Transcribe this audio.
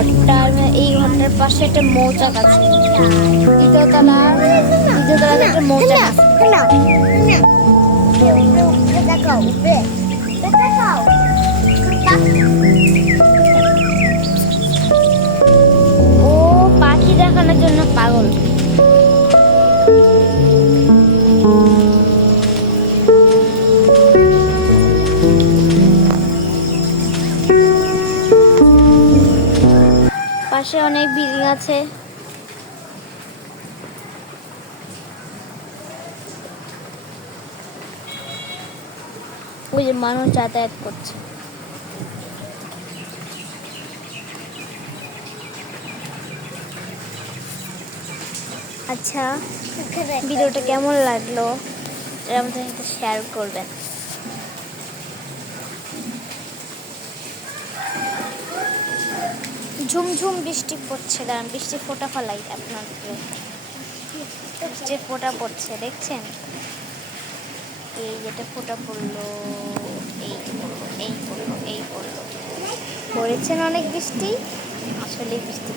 ঘরটার এই ঘরটার পাশে একটা মৌচাক আছে। দ্বিতীয় তলার একটা মৌচাক আছে। ও পাখি দেখানোর জন্য পাগল। পাশে অনেক বিল্ডিং আছে। ওই যে মানুষ যাতায়াত করছে। আচ্ছা, ভিডিওটা কেমন লাগলো এর মধ্যে একটা শেয়ার করবেন। ঝুমঝুম বৃষ্টি পড়ছে, দাঁড়ান বৃষ্টি ফোঁটা ফেলাই আপনাদের। বৃষ্টির ফোঁটা পড়ছে দেখছেন, এই যেটা ফোঁটা পড়লো, এই পড়লো, এই পড়লো, এই পড়লো। পড়েছেন অনেক বৃষ্টি, আসলে বৃষ্টি।